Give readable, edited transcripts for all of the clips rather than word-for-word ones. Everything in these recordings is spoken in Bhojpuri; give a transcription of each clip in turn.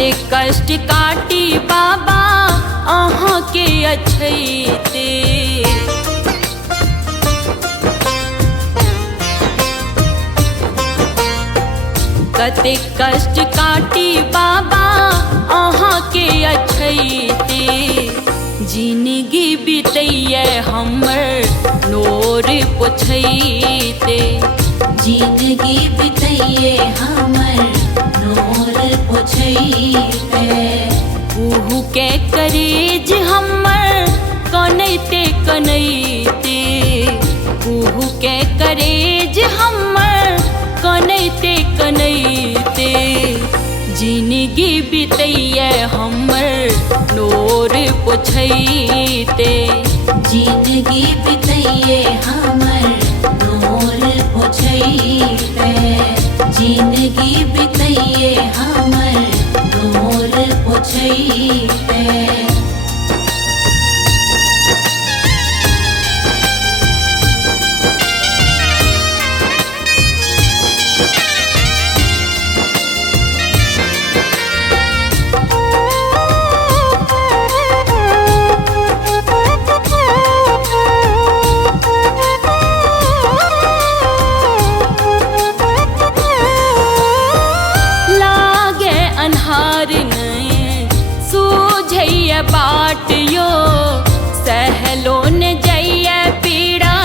कते कष्ट काटी बाबा अहाँ के अछैते। कते कष्ट काटी बाबा अहाँ के अछैते। जिंदगी बीतैये हमर नोर पोछैते। जिंदगी बितैये हमर नोर पोछैते। उहु के करेज हमर कनैते कनैते। उहु के करेज हमर कनैते कनैते। जिंदगी बीतैये हमर नोर पोछैते। जिंदगी बितैये हमर नोर पोछैते। जिंदगी बितैये हमर नोर पोछैते। बाट यो सहलो न जइये पीड़ा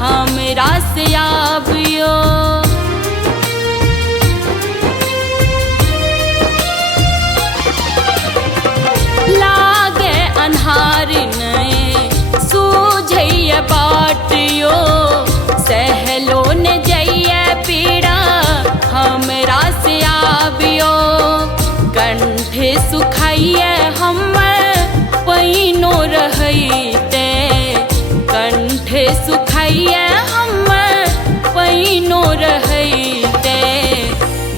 हमरा से आबियो। लागे अन्हार नए सूझइये बाट यो सहलो न जइये पीड़ा हमरा से आबियो। कंठे सुखाइये हमर पैनो रहैते। कंठे सुखाइये हमर पैनो रहैते।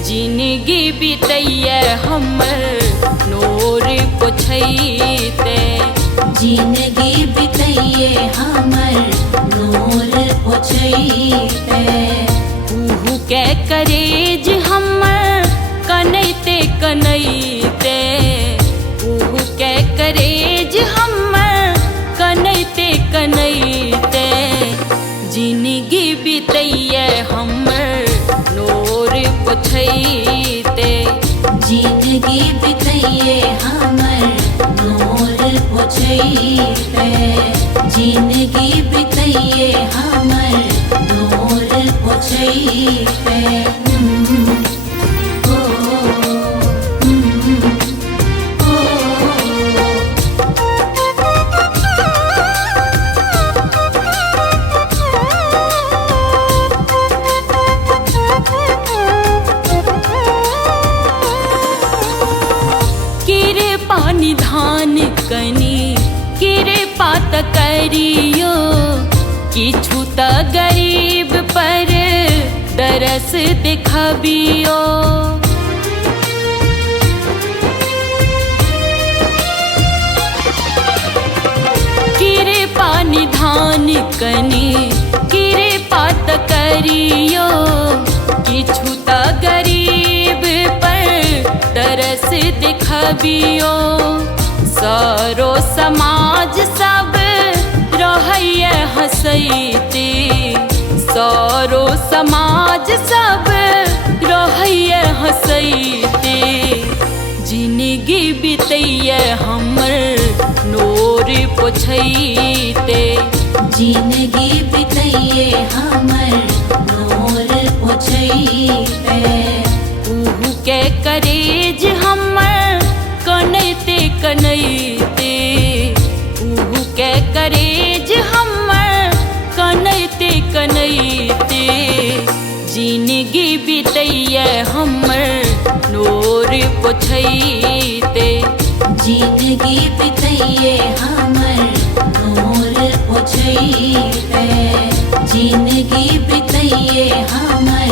जिंदगी बीतैये हमर नोर पोछैते। जिंदगी बितैये हमर नोर पोछैते। उहु के करेज हमर कनैते कनैते। उहु के करेज हमर कनैते कनैते। जिंदगी बीतैये हमर नोर पोछैते। जिंदगी बितैये हमर नोर पोछैते। जिंदगी बितैये हमर नोर पोछैते। निधान कनी कृपा त करियो। किछु त गरीब पर दरस दिखबियो। कृपा निधान कनी कृपा त करियो। किछु त गरीब पर दरस दिखबियो। सारो समाज सब रहैये हँसैते। सारो समाज सब रहैये हँसैते। जिंदगी बीतैये हमर नोर पोछैते। जिंदगी बितैये हमर नोर पोछैते। उहु के करेज हमर कनैते कनैते। उहु के करेज हमर कनैते कनैते। जिंदगी बीतैये हमर नोर पोछैते। जिंदगी बितैये हमर नोर पोछैते। जिंदगी बितैये हमर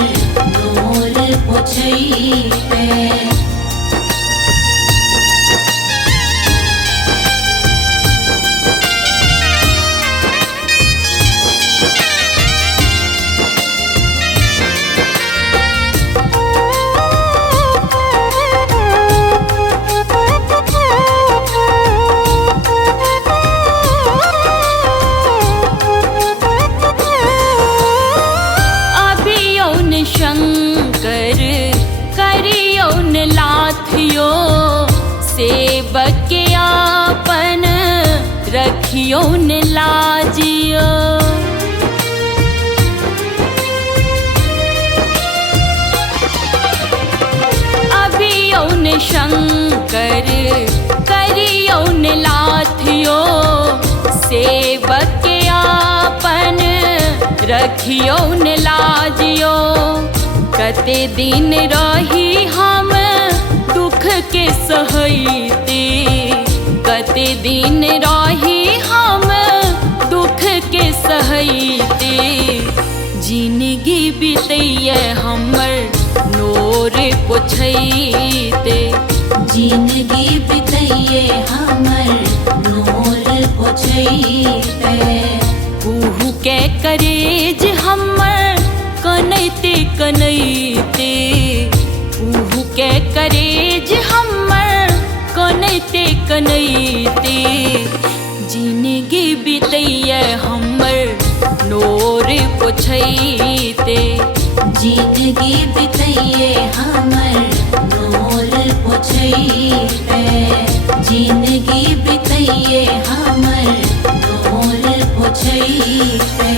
नोर पोछैते। रखियो न लाजियो। अभियो न शंकर करियो न लाथियो, सेवक के आपन रखियो न लाजियो। कते दिन रही हम दुख के सहते, कते दिन रही हम दुख के सहते। जिंदगी बीतैये हमर नोर पोछैते, जिंदगी बितैये हमर नोर पोछैते। कुहू के करेज हमर कनैते कनैते, कुहू के करेज हमर कनैते कनैते। जिंदगी बीतैये हमर नोर पोछैते, जिंदगी बितैये हमर नोर पोछैते। जिंदगी बितैये हमर नोर पोछैते।